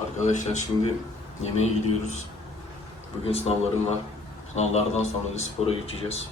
Arkadaşlar şimdi yemeğe gidiyoruz. Bugün sınavlarım var. Sınavlardan sonra da spora geçeceğiz.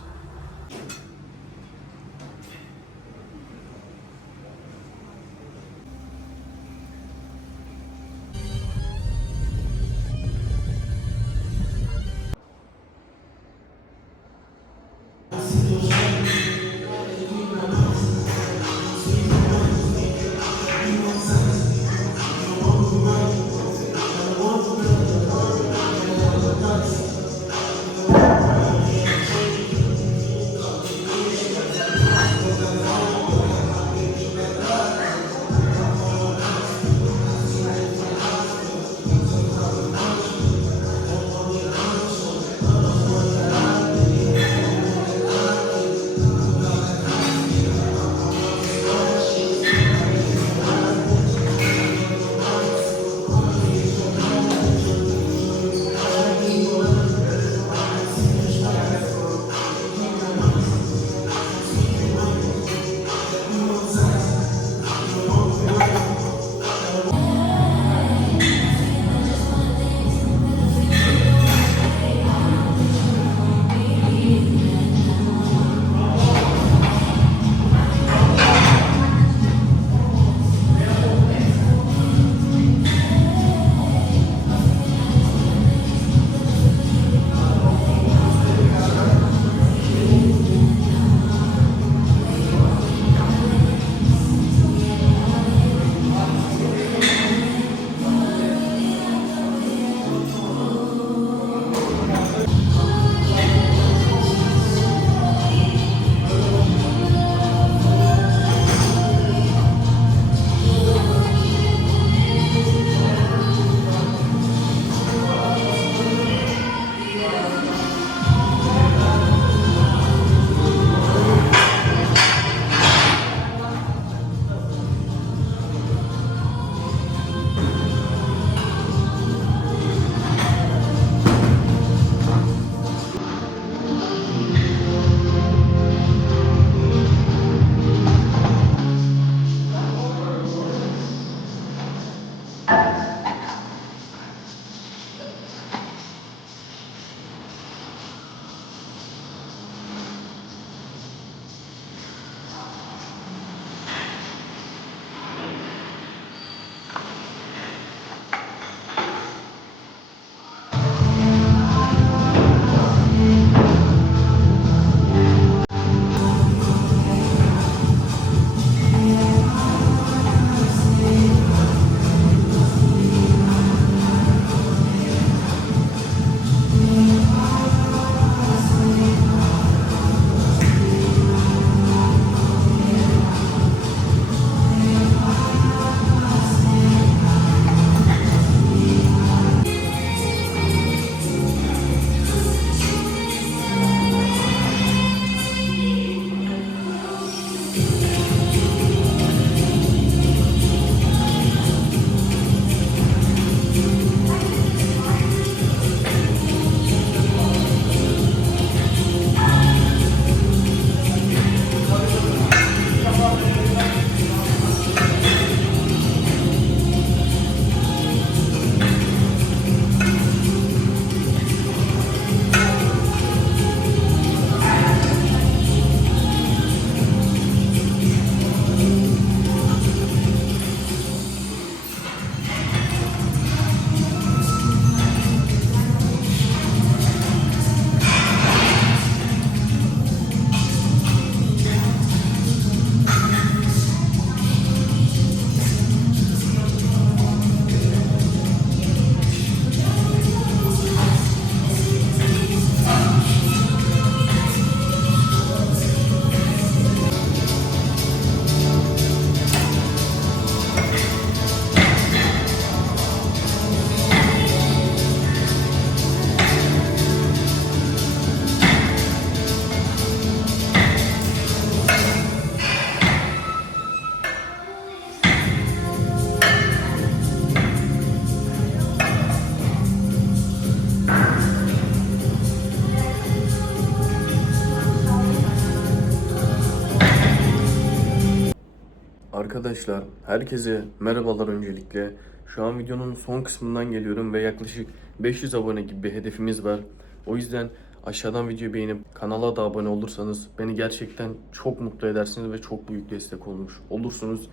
Arkadaşlar herkese merhabalar öncelikle. Şu an videonun son kısmından geliyorum ve yaklaşık 500 abone gibi bir hedefimiz var. O yüzden aşağıdan videoyu beğenip kanala da abone olursanız beni gerçekten çok mutlu edersiniz ve çok büyük destek olmuş olursunuz.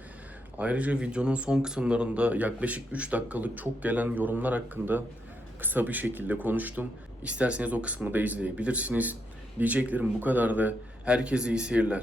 Ayrıca videonun son kısımlarında yaklaşık 3 dakikalık çok gelen yorumlar hakkında kısa bir şekilde konuştum. İsterseniz o kısmı da izleyebilirsiniz. Diyeceklerim bu kadardı. Herkese iyi seyirler.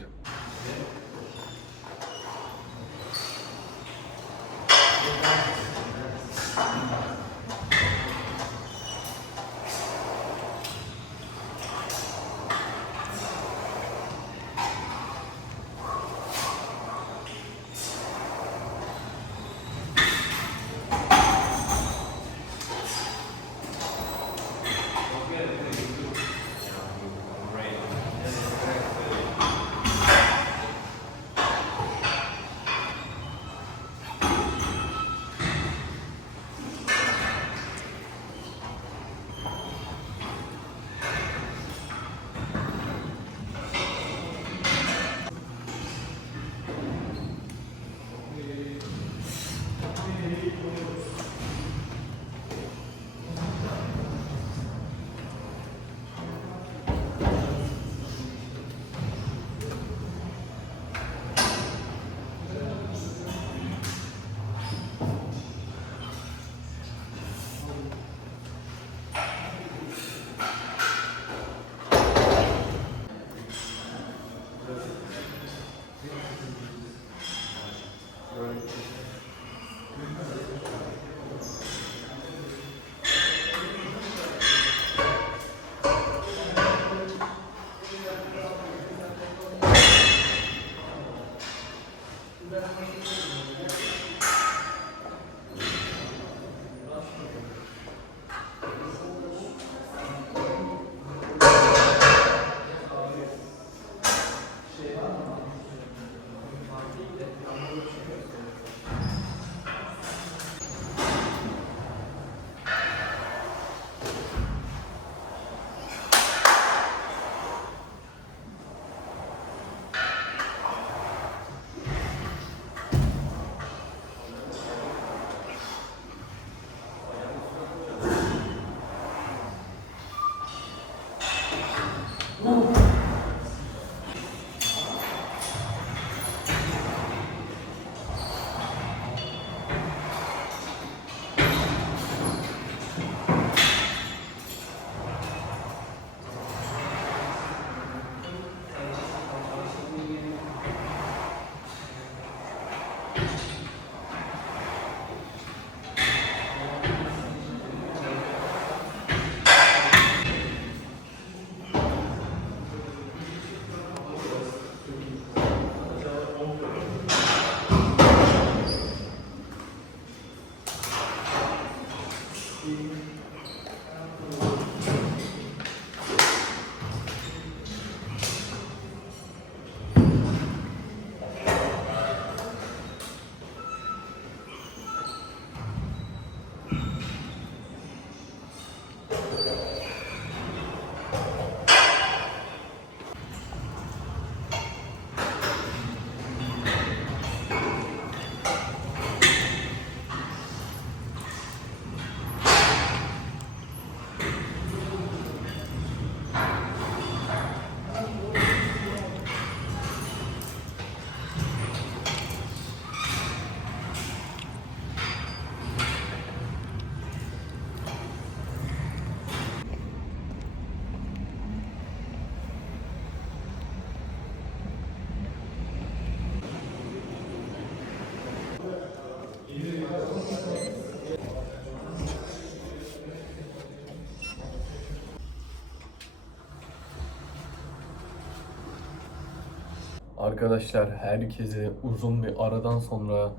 Arkadaşlar herkese uzun bir aradan sonra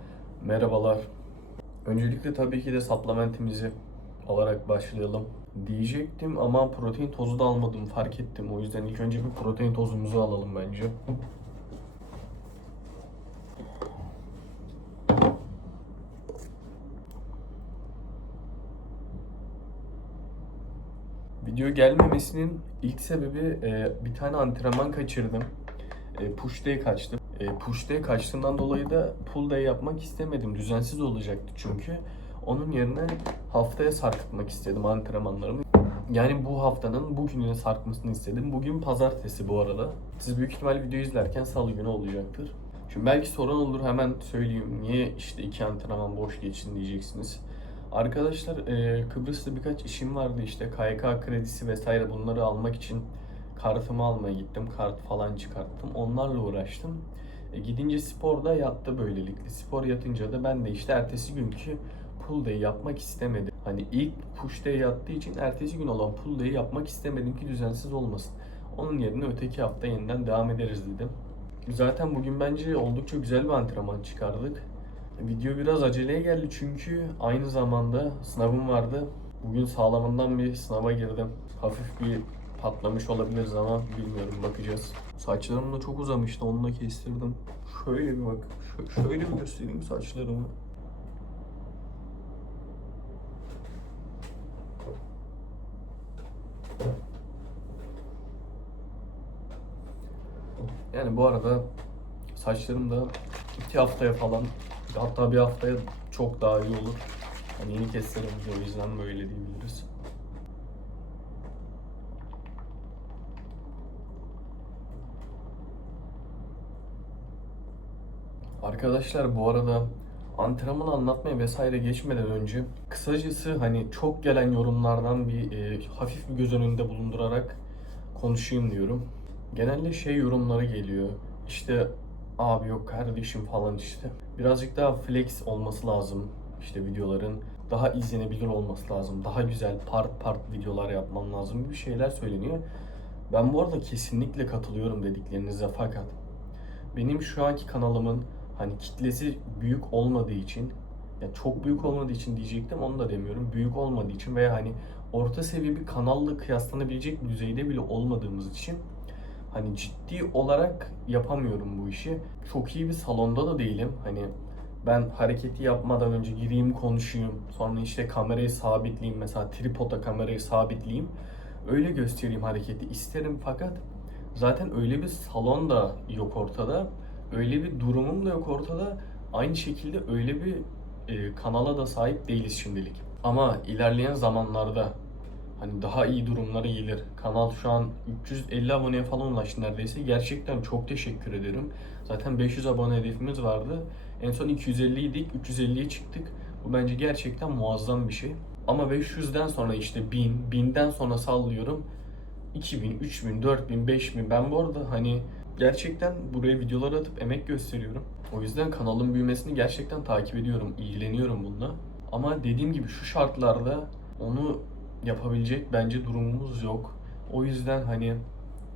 merhabalar. Öncelikle tabii ki de supplementimizi alarak başlayalım. Diyecektim ama protein tozu da almadım fark ettim. O yüzden ilk önce bir protein tozumuzu alalım bence. Video gelmemesinin ilk sebebi e, bir tane antrenman kaçırdım. E, push day kaçtım. E, push day kaçtığından dolayı da pull day yapmak istemedim. Düzensiz olacaktı çünkü. Onun yerine haftaya sarkıtmak istedim antrenmanlarımı. Yani bu haftanın bugününe sarkmasını istedim. Bugün pazartesi bu arada. Siz büyük ihtimal video izlerken salı günü olacaktır. Şimdi belki sorun olur hemen söyleyeyim. Niye işte iki antrenman boş geçsin diyeceksiniz. Arkadaşlar e, Kıbrıs'ta birkaç işim vardı işte KYK kredisi vesaire bunları almak için kartımı almaya gittim. Kart falan çıkarttım. Onlarla uğraştım. E, gidince sporda yattı böylelikle. Spor yatınca da ben de işte ertesi günkü pull day yapmak istemedim. Hani ilk push day yattığı için ertesi gün olan pull day'i yapmak istemedim ki düzensiz olmasın. Onun yerine öteki hafta yeniden devam ederiz dedim. Zaten bugün bence oldukça güzel bir antrenman çıkardık. Video biraz aceleye geldi çünkü aynı zamanda sınavım vardı. Bugün sağlamından bir sınava girdim. Hafif bir patlamış olabiliriz ama bilmiyorum bakacağız. Saçlarım da çok uzamıştı onu da kestirdim. Şöyle bir bak. Şö- şöyle bir göstereyim saçlarımı. Yani bu arada saçlarım da iki haftaya falan hatta bir haftaya çok daha iyi olur. Hani yeni keserim o yüzden böyle diyebiliriz. Arkadaşlar bu arada antrenmanı anlatmaya vesaire geçmeden önce kısacası hani çok gelen yorumlardan bir e, hafif bir göz önünde bulundurarak konuşayım diyorum. Genelde şey yorumları geliyor. İşte abi yok kardeşim falan işte. Birazcık daha flex olması lazım işte videoların. Daha izlenebilir olması lazım. Daha güzel part part videolar yapmam lazım gibi şeyler söyleniyor. Ben bu arada kesinlikle katılıyorum dediklerinize fakat benim şu anki kanalımın hani kitlesi büyük olmadığı için ya çok büyük olmadığı için diyecektim onu da demiyorum. Büyük olmadığı için veya hani orta seviye bir kanalla kıyaslanabilecek bir düzeyde bile olmadığımız için hani ciddi olarak yapamıyorum bu işi. Çok iyi bir salonda da değilim. Hani ben hareketi yapmadan önce gireyim konuşayım. Sonra işte kamerayı sabitleyeyim. Mesela tripoda kamerayı sabitleyeyim. Öyle göstereyim hareketi isterim fakat zaten öyle bir salon da yok ortada. Öyle bir durumum da yok ortada. Aynı şekilde öyle bir e, kanala da sahip değiliz şimdilik. Ama ilerleyen zamanlarda hani daha iyi durumlara gelir. Kanal şu an 350 aboneye falan ulaştı neredeyse. Gerçekten çok teşekkür ederim. Zaten 500 abone hedefimiz vardı. En son 250 idik, 350'ye çıktık. Bu bence gerçekten muazzam bir şey. Ama 500'den sonra işte 1000, 1000'den sonra sallıyorum. 2000, 3000, 4000, 5000. Ben bu arada hani gerçekten buraya videolar atıp emek gösteriyorum. O yüzden kanalın büyümesini gerçekten takip ediyorum, ilgileniyorum bununla. Ama dediğim gibi şu şartlarda onu yapabilecek bence durumumuz yok. O yüzden hani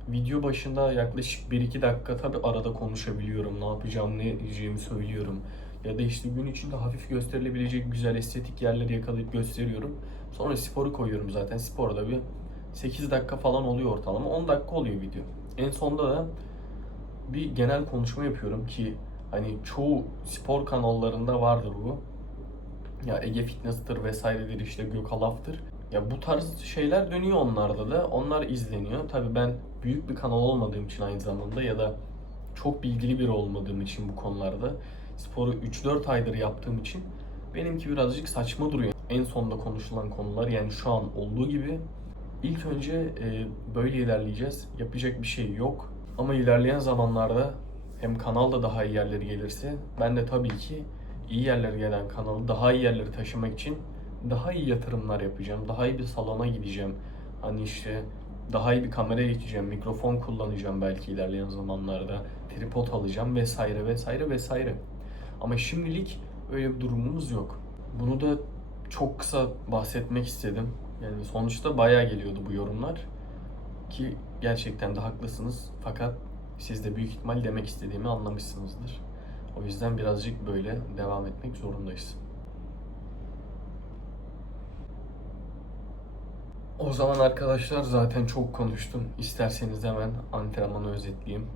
video başında yaklaşık 1-2 dakika tabi arada konuşabiliyorum. Ne yapacağım, ne diyeceğimi söylüyorum. Ya da işte gün içinde hafif gösterilebilecek güzel estetik yerleri yakalayıp gösteriyorum. Sonra sporu koyuyorum zaten. Sporda bir 8 dakika falan oluyor ortalama. 10 dakika oluyor video. En sonda da bir genel konuşma yapıyorum ki hani çoğu spor kanallarında vardır bu. Ya Ege Fitness'tır vesairedir işte Gökalaf'tır. Ya bu tarz şeyler dönüyor onlarda da. Onlar izleniyor. Tabii ben büyük bir kanal olmadığım için aynı zamanda ya da çok bilgili biri olmadığım için bu konularda sporu 3-4 aydır yaptığım için benimki birazcık saçma duruyor. En sonda konuşulan konular yani şu an olduğu gibi ilk önce böyle ilerleyeceğiz. Yapacak bir şey yok. Ama ilerleyen zamanlarda hem kanal da daha iyi yerlere gelirse ben de tabii ki iyi yerlere gelen kanalı daha iyi yerlere taşımak için daha iyi yatırımlar yapacağım. Daha iyi bir salona gideceğim. Hani işte daha iyi bir kameraya geçeceğim. Mikrofon kullanacağım belki ilerleyen zamanlarda. Tripod alacağım vesaire vesaire vesaire. Ama şimdilik öyle bir durumumuz yok. Bunu da çok kısa bahsetmek istedim. Yani sonuçta bayağı geliyordu bu yorumlar. Ki gerçekten de haklısınız. Fakat siz de büyük ihtimal demek istediğimi anlamışsınızdır. O yüzden birazcık böyle devam etmek zorundayız. O zaman arkadaşlar zaten çok konuştum. İsterseniz hemen antrenmanı özetleyeyim.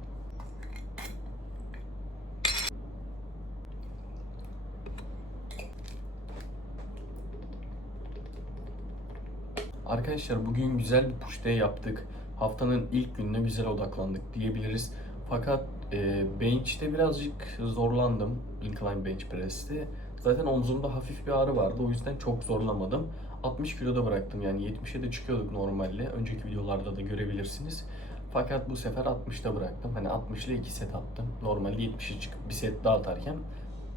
Arkadaşlar bugün güzel bir push day yaptık. Haftanın ilk gününe güzel odaklandık diyebiliriz. Fakat Ee, bench'te birazcık zorlandım. Incline bench press'te. Zaten omzumda hafif bir ağrı vardı. O yüzden çok zorlamadım. 60 kiloda bıraktım yani 70'e de çıkıyorduk normalde. Önceki videolarda da görebilirsiniz. Fakat bu sefer 60'ta bıraktım. Hani 60 ile 2 set attım. Normalde 70'e çıkıp bir set daha atarken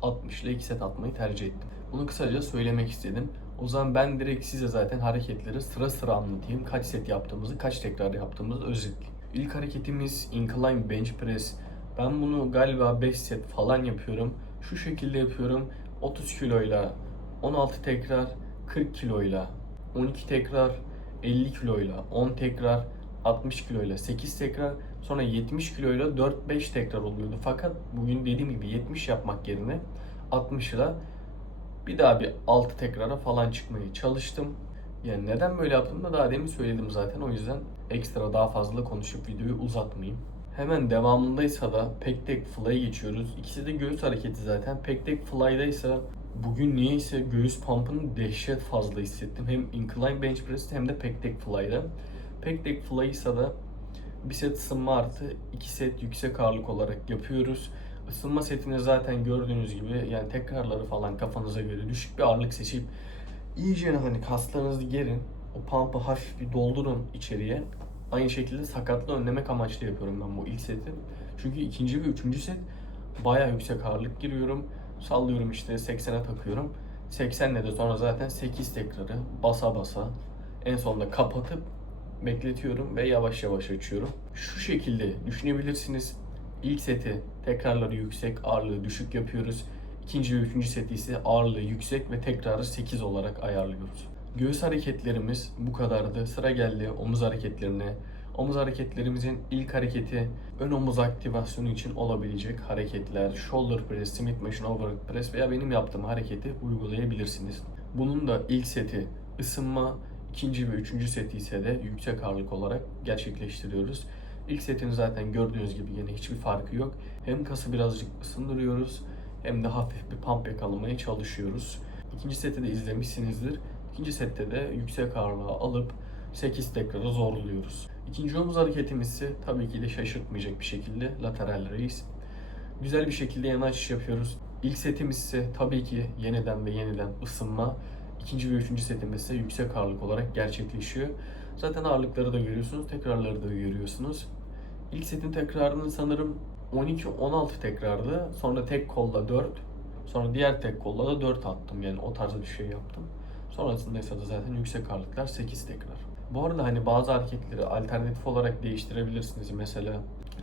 60 ile 2 set atmayı tercih ettim. Bunu kısaca söylemek istedim. O zaman ben direkt size zaten hareketleri sıra sıra anlatayım. Kaç set yaptığımızı, kaç tekrar yaptığımızı özetleyeyim. İlk hareketimiz incline bench press. Ben bunu galiba 5 set falan yapıyorum. Şu şekilde yapıyorum. 30 kiloyla 16 tekrar, 40 kiloyla 12 tekrar, 50 kiloyla 10 tekrar, 60 kiloyla 8 tekrar, sonra 70 kiloyla 4-5 tekrar oluyordu. Fakat bugün dediğim gibi 70 yapmak yerine 60 ile bir daha bir 6 tekrara falan çıkmaya çalıştım. Yani neden böyle yaptım da daha demin söyledim zaten. O yüzden ekstra daha fazla konuşup videoyu uzatmayayım. Hemen devamındaysa da pec deck fly'a geçiyoruz. İkisi de göğüs hareketi zaten. Pec deck fly'daysa bugün niyeyse göğüs pump'ını dehşet fazla hissettim. Hem incline bench press'te hem de pec deck fly'da. Pec deck fly ise da bir set ısınma artı iki set yüksek ağırlık olarak yapıyoruz. Isınma setini zaten gördüğünüz gibi yani tekrarları falan kafanıza göre düşük bir ağırlık seçip iyice hani kaslarınızı gerin. O pump'ı hafif bir doldurun içeriye. Aynı şekilde sakatlığı önlemek amaçlı yapıyorum ben bu ilk seti. Çünkü ikinci ve üçüncü set bayağı yüksek ağırlık giriyorum. Sallıyorum işte 80'e takıyorum. 80'le de sonra zaten 8 tekrarı basa basa en sonunda kapatıp bekletiyorum ve yavaş yavaş açıyorum. Şu şekilde düşünebilirsiniz. İlk seti tekrarları yüksek, ağırlığı düşük yapıyoruz. İkinci ve üçüncü seti ise ağırlığı yüksek ve tekrarı 8 olarak ayarlıyoruz. Göğüs hareketlerimiz bu kadardı. Sıra geldi omuz hareketlerine. Omuz hareketlerimizin ilk hareketi ön omuz aktivasyonu için olabilecek hareketler. Shoulder press, Smith machine overhead press veya benim yaptığım hareketi uygulayabilirsiniz. Bunun da ilk seti ısınma, ikinci ve üçüncü seti ise de yüksek ağırlık olarak gerçekleştiriyoruz. İlk setin zaten gördüğünüz gibi yine hiçbir farkı yok. Hem kası birazcık ısındırıyoruz hem de hafif bir pump yakalamaya çalışıyoruz. İkinci seti de izlemişsinizdir. İkinci sette de yüksek ağırlığı alıp 8 tekrarı zorluyoruz. İkinci omuz hareketimiz ise tabii ki de şaşırtmayacak bir şekilde lateral raise. Güzel bir şekilde yana açış yapıyoruz. İlk setimiz ise tabii ki yeniden ve yeniden ısınma. İkinci ve üçüncü setimiz ise yüksek ağırlık olarak gerçekleşiyor. Zaten ağırlıkları da görüyorsunuz, tekrarları da görüyorsunuz. İlk setin tekrarını sanırım 12-16 tekrardı. Sonra tek kolla 4. Sonra diğer tek kolla da 4 attım. Yani o tarz bir şey yaptım. Sonrasında ise de zaten yüksek ağırlıklar 8 tekrar. Bu arada hani bazı hareketleri alternatif olarak değiştirebilirsiniz. Mesela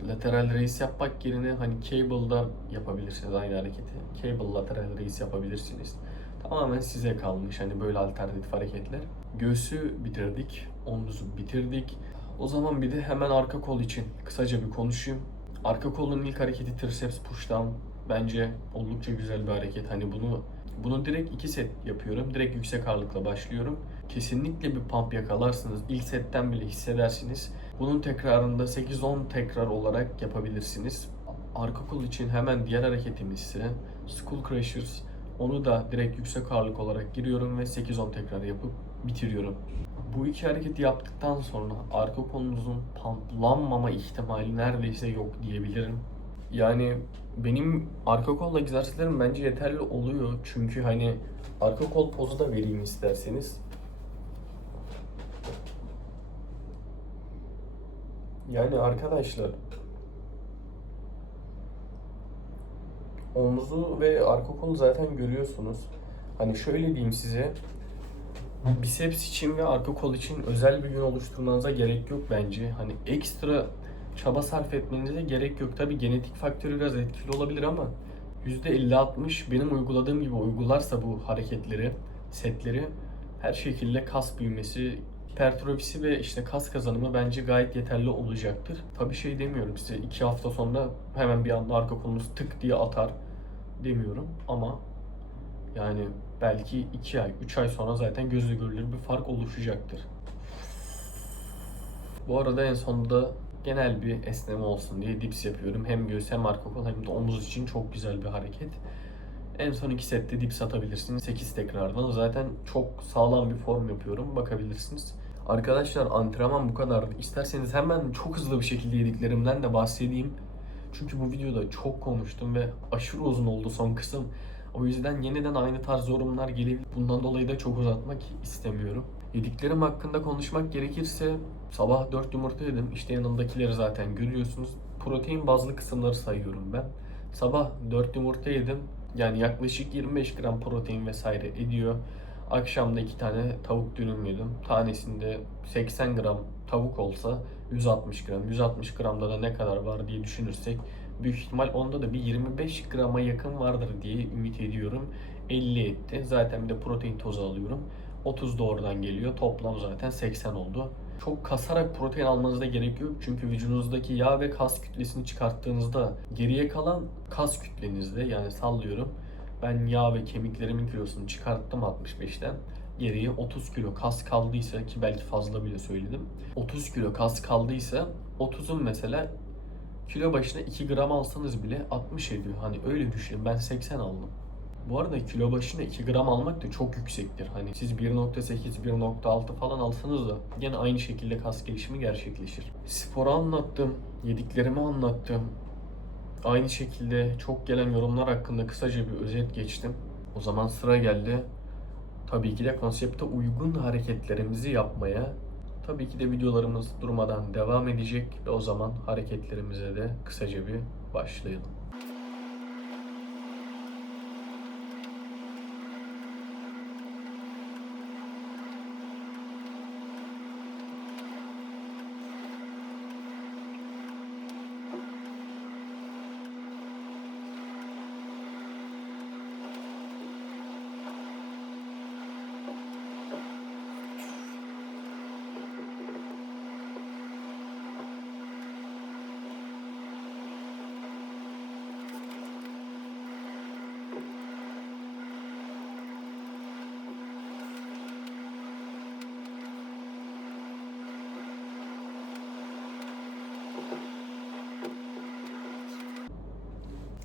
lateral raise yapmak yerine hani cable'da yapabilirsiniz aynı hareketi. Cable lateral raise yapabilirsiniz. Tamamen size kalmış hani böyle alternatif hareketler. Göğsü bitirdik, omuzu bitirdik. O zaman bir de hemen arka kol için kısaca bir konuşayım. Arka kolun ilk hareketi triceps push. Bence oldukça güzel bir hareket. Hani bunu bunu direkt iki set yapıyorum. Direkt yüksek ağırlıkla başlıyorum. Kesinlikle bir pump yakalarsınız. İlk setten bile hissedersiniz. Bunun tekrarında 8-10 tekrar olarak yapabilirsiniz. Arka kol için hemen diğer hareketimiz ise Skull Crushers. Onu da direkt yüksek ağırlık olarak giriyorum ve 8-10 tekrar yapıp bitiriyorum. Bu iki hareketi yaptıktan sonra arka kolunuzun pumplanmama ihtimali neredeyse yok diyebilirim. Yani benim arka kol egzersizlerim bence yeterli oluyor. Çünkü hani arka kol pozu da vereyim isterseniz. Yani arkadaşlar omuzu ve arka kolu zaten görüyorsunuz. Hani şöyle diyeyim size. Biceps için ve arka kol için özel bir gün oluşturmanıza gerek yok bence. Hani ekstra çaba sarf etmenize gerek yok. Tabi genetik faktörü biraz etkili olabilir ama %50-60 benim uyguladığım gibi uygularsa bu hareketleri, setleri her şekilde kas büyümesi, hipertrofisi ve işte kas kazanımı bence gayet yeterli olacaktır. Tabi şey demiyorum size iki hafta sonra hemen bir anda arka kolunuz tık diye atar demiyorum ama yani belki 2 ay, 3 ay sonra zaten gözle görülür bir fark oluşacaktır. Bu arada en sonunda genel bir esneme olsun diye dips yapıyorum. Hem göğüs hem arka kol hem de omuz için çok güzel bir hareket. En son iki sette dips atabilirsiniz. 8 tekrardan. Zaten çok sağlam bir form yapıyorum. Bakabilirsiniz. Arkadaşlar antrenman bu kadardı. İsterseniz hemen çok hızlı bir şekilde yediklerimden de bahsedeyim. Çünkü bu videoda çok konuştum ve aşırı uzun oldu son kısım. O yüzden yeniden aynı tarz yorumlar gelebilir. Bundan dolayı da çok uzatmak istemiyorum. Yediklerim hakkında konuşmak gerekirse sabah 4 yumurta yedim. İşte yanındakileri zaten görüyorsunuz. Protein bazlı kısımları sayıyorum ben. Sabah 4 yumurta yedim. Yani yaklaşık 25 gram protein vesaire ediyor. Akşamda iki tane tavuk dürüm yedim. Tanesinde 80 gram tavuk olsa 160 gram. 160 gramda da ne kadar var diye düşünürsek büyük ihtimal onda da bir 25 grama yakın vardır diye ümit ediyorum. 50 etti. Zaten bir de protein tozu alıyorum. 30 da oradan geliyor. Toplam zaten 80 oldu. Çok kasarak protein almanıza gerek yok. Çünkü vücudunuzdaki yağ ve kas kütlesini çıkarttığınızda geriye kalan kas kütlenizde yani sallıyorum. Ben yağ ve kemiklerimin kilosunu çıkarttım 65'ten. Geriye 30 kilo kas kaldıysa ki belki fazla bile söyledim. 30 kilo kas kaldıysa 30'un mesela kilo başına 2 gram alsanız bile 60 ediyor. Hani öyle düşünün ben 80 aldım. Bu arada kilo başına 2 gram almak da çok yüksektir. Hani siz 1.8, 1.6 falan alsanız da yine aynı şekilde kas gelişimi gerçekleşir. Sporu anlattım, yediklerimi anlattım. Aynı şekilde çok gelen yorumlar hakkında kısaca bir özet geçtim. O zaman sıra geldi. Tabii ki de konsepte uygun hareketlerimizi yapmaya. Tabii ki de videolarımız durmadan devam edecek ve o zaman hareketlerimize de kısaca bir başlayalım.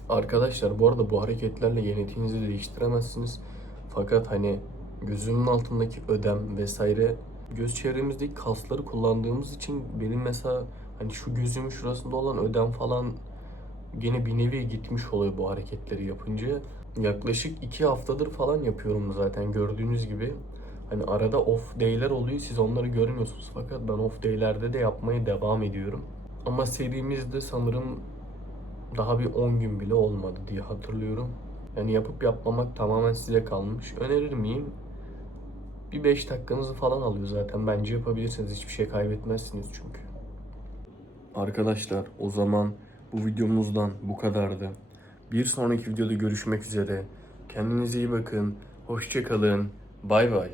Arkadaşlar bu arada bu hareketlerle genetiğinizi değiştiremezsiniz. Fakat hani gözümün altındaki ödem vesaire göz çevremizdeki kasları kullandığımız için benim mesela hani şu gözümün şurasında olan ödem falan gene bir nevi gitmiş oluyor bu hareketleri yapınca. Yaklaşık iki haftadır falan yapıyorum zaten gördüğünüz gibi. Hani arada off day'ler oluyor siz onları görmüyorsunuz fakat ben off day'lerde de yapmaya devam ediyorum. Ama serimizde sanırım daha bir 10 gün bile olmadı diye hatırlıyorum. Yani yapıp yapmamak tamamen size kalmış. Önerir miyim? Bir 5 dakikanızı falan alıyor zaten. Bence yapabilirsiniz. Hiçbir şey kaybetmezsiniz çünkü. Arkadaşlar o zaman bu videomuzdan bu kadardı. Bir sonraki videoda görüşmek üzere. Kendinize iyi bakın. Hoşçakalın. Bay bay.